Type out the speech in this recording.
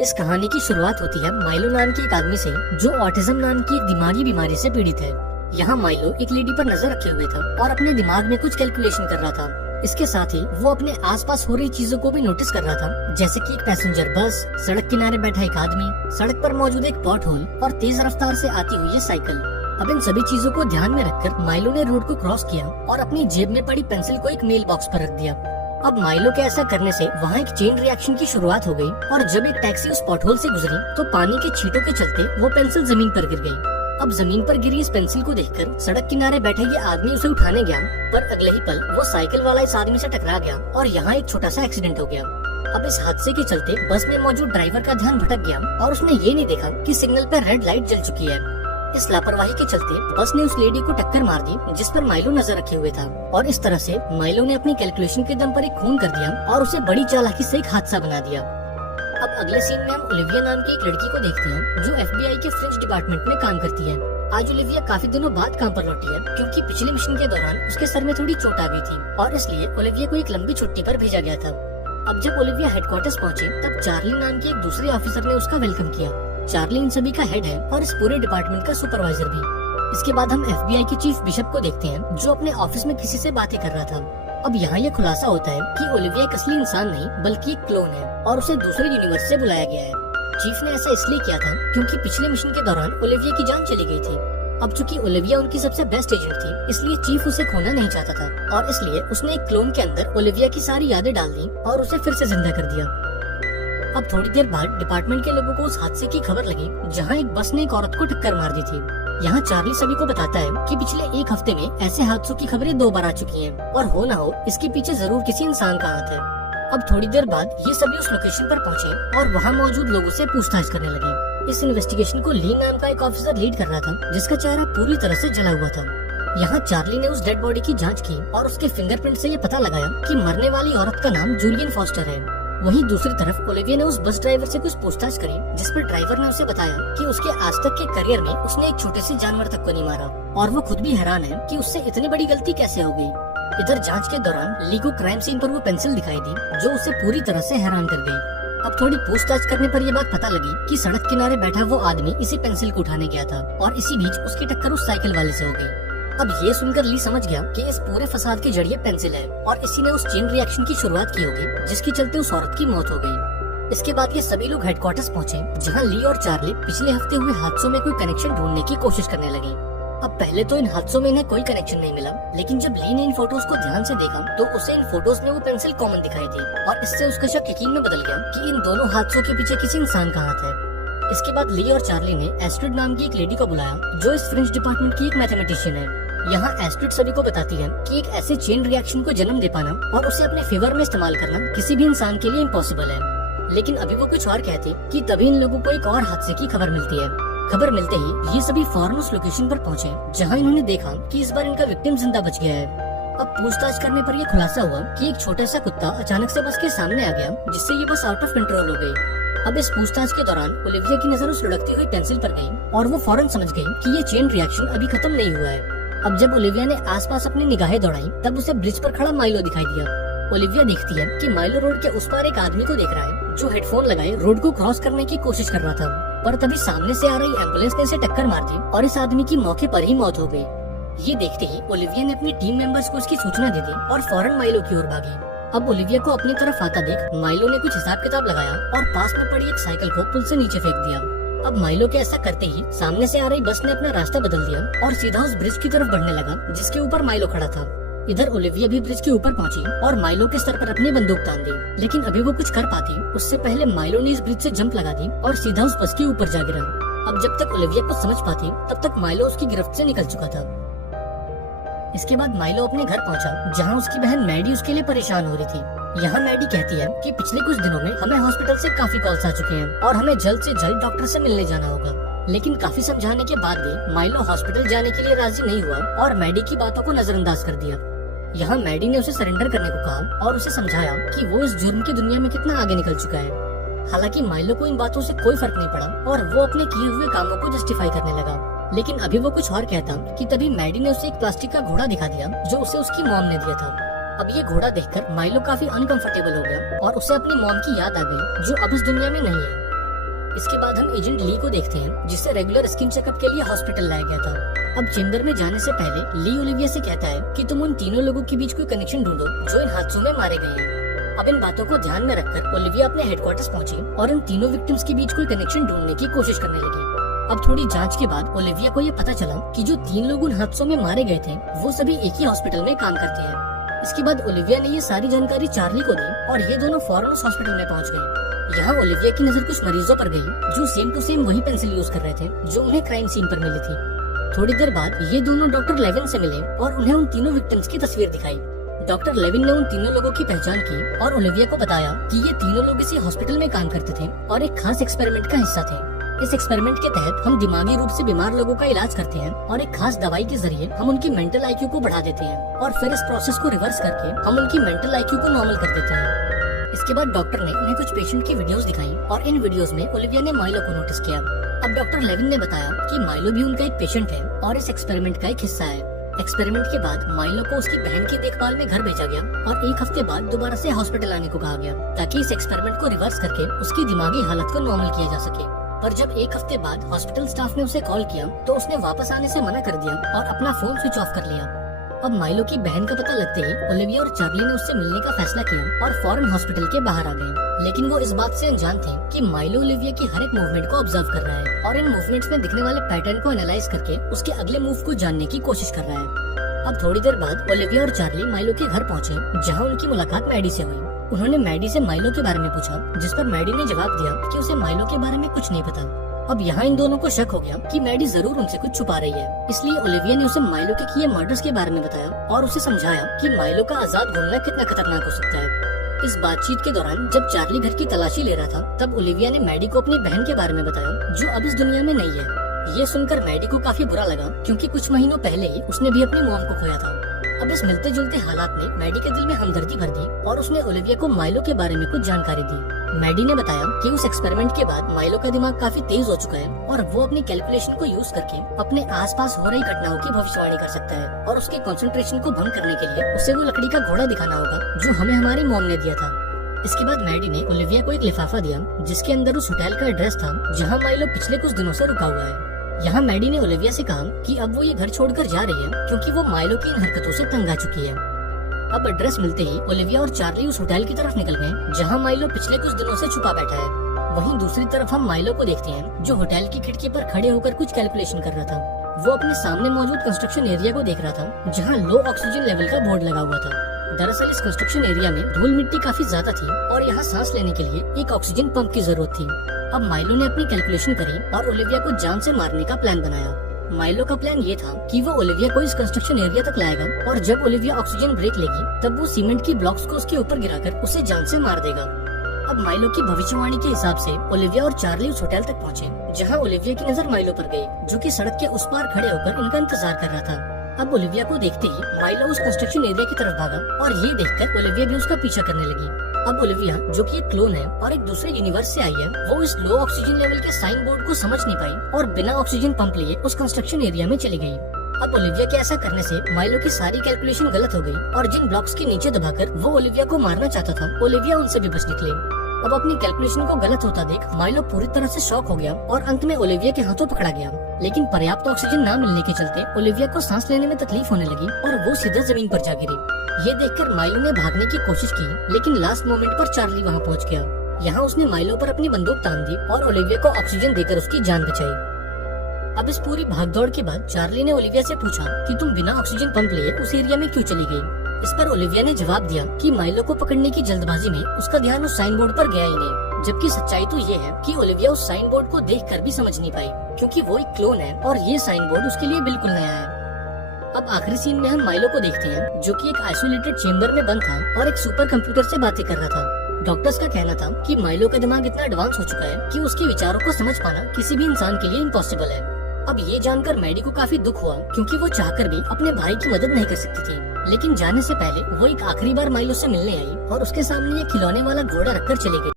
इस कहानी की शुरुआत होती है माइलो नाम के एक आदमी से जो ऑटिज्म नाम की एक दिमागी बीमारी से पीड़ित है। यहाँ माइलो एक लेडी पर नजर रखे हुए था और अपने दिमाग में कुछ कैलकुलेशन कर रहा था। इसके साथ ही वो अपने आसपास हो रही चीजों को भी नोटिस कर रहा था, जैसे कि एक पैसेंजर बस, सड़क किनारे बैठा एक आदमी, सड़क पर मौजूद एक पॉट होल और तेज रफ्तार से आती हुई है साइकिल। अब इन सभी चीजों को ध्यान में रखकर माइलो ने रोड को क्रॉस किया और अपनी जेब में पड़ी पेंसिल को एक मेल बॉक्स पर रख दिया। अब माइलो के ऐसा करने से वहाँ एक चेन रिएक्शन की शुरुआत हो गई और जब एक टैक्सी उस पॉटहोल से गुजरी तो पानी के छींटों के चलते वो पेंसिल जमीन पर गिर गई। अब जमीन पर गिरी इस पेंसिल को देखकर सड़क किनारे बैठे ये आदमी उसे उठाने गया, पर अगले ही पल वो साइकिल वाला इस आदमी से टकरा गया और यहाँ एक छोटा सा एक्सीडेंट हो गया। अब इस हादसे के चलते बस में मौजूद ड्राइवर का ध्यान भटक गया और उसने ये नहीं देखा कि सिग्नल पर रेड लाइट जल चुकी है। इस लापरवाही के चलते बस ने उस लेडी को टक्कर मार दी जिस पर माइलो नजर रखे हुए था, और इस तरह से माइलो ने अपनी कैलकुलेशन के दम पर एक खून कर दिया और उसे बड़ी चालाकी से एक हादसा बना दिया। अब अगले सीन में हम ओलिविया नाम की एक लड़की को देखते हैं जो FBI के फ्रेंच डिपार्टमेंट में काम करती है। आज ओलिविया काफी दिनों बाद काम पर लौटी है क्योंकि पिछले मिशन के दौरान उसके सर में थोड़ी चोट आ गई थी और इसलिए ओलिविया को एक लंबी छुट्टी पर भेजा गया था। अब जब ओलिविया हेडक्वार्टर्स पहुंचे तब चार्ली नाम के एक दूसरे ऑफिसर ने उसका वेलकम किया। चार्ली इन सभी का हेड है और इस पूरे डिपार्टमेंट का सुपरवाइजर भी। इसके बाद हम FBI के चीफ बिशप को देखते हैं जो अपने ऑफिस में किसी से बातें कर रहा था। अब यहाँ यह खुलासा होता है कि ओलिविया एक असली इंसान नहीं बल्कि एक क्लोन है और उसे दूसरे यूनिवर्स से बुलाया गया है। चीफ ने ऐसा इसलिए किया था क्योंकि पिछले मिशन के दौरान ओलिविया की जान चली गई थी। अब चूंकि ओलिविया उनकी सबसे बेस्ट एजेंट थी इसलिए चीफ उसे खोना नहीं चाहता था और इसलिए उसने एक क्लोन के अंदर ओलिविया की सारी यादें डाल दी और उसे फिर से जिंदा कर दिया। अब थोड़ी देर बाद डिपार्टमेंट के लोगों को उस हादसे की खबर लगी जहां एक बस ने एक औरत को टक्कर मार दी थी। यहाँ चार्ली सभी को बताता है कि पिछले एक हफ्ते में ऐसे हादसों की खबरें 2 बार आ चुकी हैं और हो ना हो इसके पीछे जरूर किसी इंसान का हाथ है। अब थोड़ी देर बाद ये सभी उस लोकेशन पर पहुँचे और वहाँ मौजूद लोगों से पूछताछ करने लगे। इस इन्वेस्टिगेशन को ली नाम का एक ऑफिसर लीड कर रहा था जिसका चेहरा पूरी तरह से जला हुआ था। यहाँ चार्ली ने उस डेड बॉडी की जांच की और उसके फिंगरप्रिंट से ये पता लगाया कि मरने वाली औरत का नाम जूलियन फॉस्टर है। वहीं दूसरी तरफ ओलिविया ने उस बस ड्राइवर से कुछ पूछताछ करी जिस पर ड्राइवर ने उसे बताया कि उसके आज तक के करियर में उसने एक छोटे से जानवर तक को नहीं मारा और वो खुद भी हैरान है कि उससे इतनी बड़ी गलती कैसे हो गई। इधर जांच के दौरान ली को क्राइम सीन पर वो पेंसिल दिखाई दी जो उसे पूरी तरह से हैरान कर गई। अब थोड़ी पूछताछ करने पर यह बात पता लगी कि सड़क किनारे बैठा वो आदमी इसी पेंसिल को उठाने गया था और इसी बीच उसकी टक्कर उस साइकिल वाले से हो गई। अब ये सुनकर ली समझ गया कि इस पूरे फसाद की जड़ ये पेंसिल है और इसी ने उस चेन रिएक्शन की शुरुआत की होगी जिसके चलते उस औरत की मौत हो गई। इसके बाद ये सभी लोग हेडक्वार्टर्स पहुंचे जहां ली और चार्ली पिछले हफ्ते हुए हादसों में कोई कनेक्शन ढूंढने की कोशिश करने लगे। अब पहले तो इन हादसों में इन्हें कोई कनेक्शन नहीं मिला, लेकिन जब ली ने इन फोटोज को ध्यान से देखा तो उसे इन फोटोज में वो पेंसिल कॉमन दिखाई दी और इससे उसका शक यकीन में बदल गया कि इन दोनों हादसों के पीछे किसी इंसान का हाथ है। इसके बाद ली और चार्ली ने एस्ट्रिड नाम की एक लेडी को बुलाया जो इस फ्रेंच डिपार्टमेंट की एक मैथमेटिशियन है। यहाँ एस्ट्रिड सभी को बताती है कि एक ऐसे चेन रिएक्शन को जन्म दे पाना और उसे अपने फेवर में इस्तेमाल करना किसी भी इंसान के लिए इम्पॉसिबल है। लेकिन अभी वो कुछ और कहती कि तभी इन लोगों को एक और हादसे की खबर मिलती है। खबर मिलते ही ये सभी फौरन उस लोकेशन पर पहुँचे जहाँ इन्होंने देखा कि इस बार इनका विक्टिम जिंदा बच गया है। अब पूछताछ करने पर यह खुलासा हुआ कि एक छोटा सा कुत्ता अचानक से बस के सामने आ गया जिससे ये बस आउट ऑफ कंट्रोल हो गई। अब इस पूछताछ के दौरान ओलिविया की नजर उस लुढ़कती हुई पेंसिल पर गई और वो फौरन समझ गई कि ये चेन रिएक्शन अभी खत्म नहीं हुआ है। अब जब ओलिविया ने आसपास अपनी निगाहें दौड़ाई तब उसे ब्रिज पर खड़ा माइलो दिखाई दिया। ओलिविया देखती है कि माइलो रोड के उस पार एक आदमी को देख रहा है जो हेडफोन लगाए रोड को क्रॉस करने की कोशिश कर रहा था, पर तभी सामने से आ रही एम्बुलेंस ने इसे टक्कर मार दी और इस आदमी की मौके पर ही मौत हो गई। ये देखते ही ओलिविया ने अपनी टीम मेंबर्स को इसकी सूचना दे दी और फौरन माइलो की ओर भागी। अब ओलिविया को अपनी तरफ आता देख माइलो ने कुछ हिसाब किताब लगाया और पास में पड़ी एक साइकिल को पुल से नीचे फेंक दिया। अब माइलो के ऐसा करते ही सामने से आ रही बस ने अपना रास्ता बदल दिया और सीधा उस ब्रिज की तरफ बढ़ने लगा जिसके ऊपर माइलो खड़ा था। इधर ओलिविया भी ब्रिज के ऊपर पहुंची और माइलो के सर पर अपनी बंदूक तान दी, लेकिन अभी वो कुछ कर पाती उससे पहले माइलो ने इस ब्रिज से जंप लगा दी और सीधा उस बस के ऊपर जा गिरा। अब जब तक ओलिविया कुछ समझ पाती तब तक माइलो उसकी गिरफ्त से निकल चुका था। इसके बाद माइलो अपने घर पहुंचा जहां उसकी बहन मैडी उसके लिए परेशान हो रही थी। यहाँ मैडी कहती है कि पिछले कुछ दिनों में हमें हॉस्पिटल से काफी कॉल्स आ चुके हैं और हमें जल्द से जल्द डॉक्टर से मिलने जाना होगा, लेकिन काफी समझाने के बाद भी माइलो हॉस्पिटल जाने के लिए राजी नहीं हुआ और मैडी की बातों को नजरअंदाज कर दिया। यहाँ मैडी ने उसे सरेंडर करने को कहा और उसे समझाया कि वो इस जुर्म की दुनिया में कितना आगे निकल चुका है। हालांकि माइलो को इन बातों से कोई फर्क नहीं पड़ा और वो अपने किए हुए कामों को जस्टिफाई करने लगा, लेकिन अभी वो कुछ और कहता कि तभी मैडी ने उसे एक प्लास्टिक का घोड़ा दिखा दिया जो उसे उसकी मॉम ने दिया था। अब ये घोड़ा देखकर माइलो काफी अनकंफर्टेबल हो गया और उसे अपनी मॉम की याद आ गई जो अब इस दुनिया में नहीं है। इसके बाद हम एजेंट ली को देखते हैं, जिसे रेगुलर स्किन चेकअप के लिए हॉस्पिटल लाया गया था। अब चेंबर में जाने से पहले ली ओलिविया से कहता है कि तुम उन तीनों लोगों के बीच कोई कनेक्शन ढूंढो जो इन हादसों में मारे गए हैं। अब इन बातों को ध्यान में रखकर ओलिविया अपने हेडक्वार्टर्स पहुंची और इन तीनों विक्टिम्स के बीच कोई कनेक्शन ढूंढने की कोशिश करने लगी। अब थोड़ी जांच के बाद ओलिविया को ये पता चला कि जो 3 लोग उन हादसों में मारे गए थे वो सभी एक ही हॉस्पिटल में काम करते हैं। इसके बाद ओलिविया ने ये सारी जानकारी चार्ली को दी और ये दोनों फौरन उस हॉस्पिटल में पहुंच गए। यहाँ ओलिविया की नजर कुछ मरीजों पर गई जो सेम टू सेम वही पेंसिल यूज कर रहे थे जो उन्हें क्राइम सीन पर मिली थी। थोड़ी देर बाद ये दोनों डॉक्टर लेविन से मिले और उन्हें उन तीनों विक्टिम्स की तस्वीर दिखाई। डॉक्टर लेविन ने उन तीनों लोगों की पहचान की और ओलिविया को बताया कि ये तीनों लोग इसी हॉस्पिटल में काम करते थे और एक खास एक्सपेरिमेंट का हिस्सा थे। इस एक्सपेरिमेंट के तहत हम दिमागी रूप से बीमार लोगों का इलाज करते हैं और एक खास दवाई के जरिए हम उनकी मेंटल आईक्यू को बढ़ा देते हैं और फिर इस प्रोसेस को रिवर्स करके हम उनकी मेंटल आईक्यू को नॉर्मल कर देते हैं। इसके बाद डॉक्टर ने उन्हें कुछ पेशेंट की वीडियोस दिखाई और इन वीडियोस में ओलिविया ने माइलो को नोटिस किया। अब डॉक्टर लेविन ने बताया कि माइलो भी उनका एक पेशेंट है और इस एक्सपेरिमेंट का एक हिस्सा है। एक्सपेरिमेंट के बाद माइलो को उसकी बहन की देखभाल में घर भेजा गया और 1 हफ्ते बाद दोबारा से हॉस्पिटल आने को कहा गया ताकि इस एक्सपेरिमेंट को रिवर्स करके उसकी दिमागी हालत को नॉर्मल किया जा सके। पर जब 1 हफ्ते बाद हॉस्पिटल स्टाफ ने उसे कॉल किया तो उसने वापस आने से मना कर दिया और अपना फोन स्विच ऑफ कर लिया। अब माइलो की बहन का पता लगते ही ओलिविया और चार्ली ने उससे मिलने का फैसला किया और फौरन हॉस्पिटल के बाहर आ गए। लेकिन वो इस बात से अनजान थे कि माइलो ओलिविया की हर एक मूवमेंट को ऑब्जर्व कर रहा है और इन मूवमेंट्स में दिखने वाले पैटर्न को एनालाइज करके उसके अगले मूव को जानने की कोशिश कर रहा है। अब थोड़ी देर बाद ओलिविया और चार्ली माइलो के घर पहुँचे जहाँ उनकी मुलाकात मैडी से हुई। उन्होंने मैडी से माइलो के बारे में पूछा जिस पर मैडी ने जवाब दिया कि उसे माइलो के बारे में कुछ नहीं पता। अब यहाँ इन दोनों को शक हो गया कि मैडी जरूर उनसे कुछ छुपा रही है, इसलिए ओलिविया ने उसे माइलो के किए मर्डर्स के बारे में बताया और उसे समझाया कि माइलो का आजाद घूमना कितना खतरनाक हो सकता है। इस बातचीत के दौरान जब चार्ली घर की तलाशी ले रहा था तब ओलिविया ने मैडी को अपनी बहन के बारे में बताया जो अब इस दुनिया में नहीं है। ये सुनकर मैडी को काफी बुरा लगा क्योंकि कुछ महीनों पहले ही उसने भी अपनी मॉम को खोया था। अब इस मिलते जुलते हालात ने मैडी के दिल में हमदर्दी भर दी और उसने ओलिविया को माइलो के बारे में कुछ जानकारी दी। मैडी ने बताया कि उस एक्सपेरिमेंट के बाद माइलो का दिमाग काफी तेज हो चुका है और वो अपनी कैलकुलेशन को यूज करके अपने आसपास हो रही घटनाओं की भविष्यवाणी कर सकता है और उसके कंसंट्रेशन को भंग करने के लिए उसे वो लकड़ी का घोड़ा दिखाना होगा जो हमें हमारी मॉम ने दिया था। इसके बाद मैडी ने ओलिविया को एक लिफाफा दिया जिसके अंदर उस होटल का एड्रेस था जहाँ माइलो पिछले कुछ दिनों से रुका हुआ है। यहाँ मैडी ने ओलिविया से कहा कि अब वो ये घर छोड़कर जा रही है क्योंकि वो माइलो की इन हरकतों से तंग आ चुकी है। अब एड्रेस मिलते ही ओलिविया और चार्ली उस होटल की तरफ निकल गए जहाँ माइलो पिछले कुछ दिनों से छुपा बैठा है। वहीं दूसरी तरफ हम माइलो को देखते हैं जो होटल की खिड़की पर खड़े होकर कुछ कैलकुलेशन कर रहा था। वो अपने सामने मौजूद कंस्ट्रक्शन एरिया को देख रहा था जहाँ लो ऑक्सीजन लेवल का बोर्ड लगा हुआ था। दरअसल इस कंस्ट्रक्शन एरिया में धूल मिट्टी काफी ज्यादा थी और यहाँ सांस लेने के लिए एक ऑक्सीजन पंप की जरूरत थी। अब माइलो ने अपनी कैलकुलेशन करी और ओलिविया को जान से मारने का प्लान बनाया। माइलो का प्लान ये था कि वो ओलिविया को इस कंस्ट्रक्शन एरिया तक लाएगा और जब ओलिविया ऑक्सीजन ब्रेक लेगी तब वो सीमेंट की ब्लॉक्स को उसके ऊपर गिराकर उसे जान से मार देगा। अब माइलो की भविष्यवाणी के हिसाब से ओलिविया और चार्ली उस होटल तक पहुँचे जहाँ ओलिविया की नजर माइलो पर गई जो कि सड़क के उस पार खड़े होकर उनका इंतजार कर रहा था। अब ओलिविया को देखते ही माइलो उस कंस्ट्रक्शन एरिया की तरफ भागा और ये देखकर ओलिविया भी उसका पीछा करने लगी। अब ओलिविया जो कि एक क्लोन है और एक दूसरे यूनिवर्स से आई है वो इस लो ऑक्सीजन लेवल के साइन बोर्ड को समझ नहीं पाई और बिना ऑक्सीजन पंप लिए उस कंस्ट्रक्शन एरिया में चली गई। अब ओलिविया के ऐसा करने से माइलो की सारी कैलकुलेशन गलत हो गई और जिन ब्लॉक्स के नीचे दबाकर वो ओलिविया को मारना चाहता था ओलिविया उनसे भी बच निकली। अब अपनी कैलकुलेशन को गलत होता देख माइलो पूरी तरह से शॉक हो गया और अंत में ओलिविया के हाथों पकड़ा गया। लेकिन पर्याप्त ऑक्सीजन न मिलने के चलते ओलिविया को सांस लेने में तकलीफ होने लगी और वो सीधा जमीन पर जा गिरी। ये देखकर माइलो ने भागने की कोशिश की लेकिन लास्ट मोमेंट पर चार्ली वहाँ पहुँच गया। यहाँ उसने माइलो पर अपनी बंदूक तान दी और ओलिविया को ऑक्सीजन देकर उसकी जान बचाई। अब इस पूरी भागदौड़ के बाद चार्ली ने ओलिविया से पूछा कि तुम बिना ऑक्सीजन पंप लिए उस एरिया में क्यों चली गई। इस पर ओलिविया ने जवाब दिया कि माइलो को पकड़ने की जल्दबाजी में उसका ध्यान उस साइन बोर्ड पर गया ही नहीं, जबकि सच्चाई तो ये है कि ओलिविया उस साइन बोर्ड को देखकर भी समझ नहीं पाई क्योंकि वो एक क्लोन है और ये साइन बोर्ड उसके लिए बिल्कुल नया है। अब आखिरी सीन में हम माइलो को देखते हैं जो कि एक आइसोलेटेड चेम्बर में बंद था और एक सुपर कंप्यूटर से बातें कर रहा था। डॉक्टर्स का कहना था कि माइलो का दिमाग इतना एडवांस हो चुका है कि उसके विचारों को समझ पाना किसी भी इंसान के लिए इम्पॉसिबल है। अब ये जानकर मैडी को काफी दुख हुआ क्योंकि वो चाहकर भी अपने भाई की मदद नहीं कर सकती थी। लेकिन जाने से पहले वो एक आखिरी बार माइलो से मिलने आई और उसके सामने ये खिलौने वाला घोड़ा रखकर चली गई।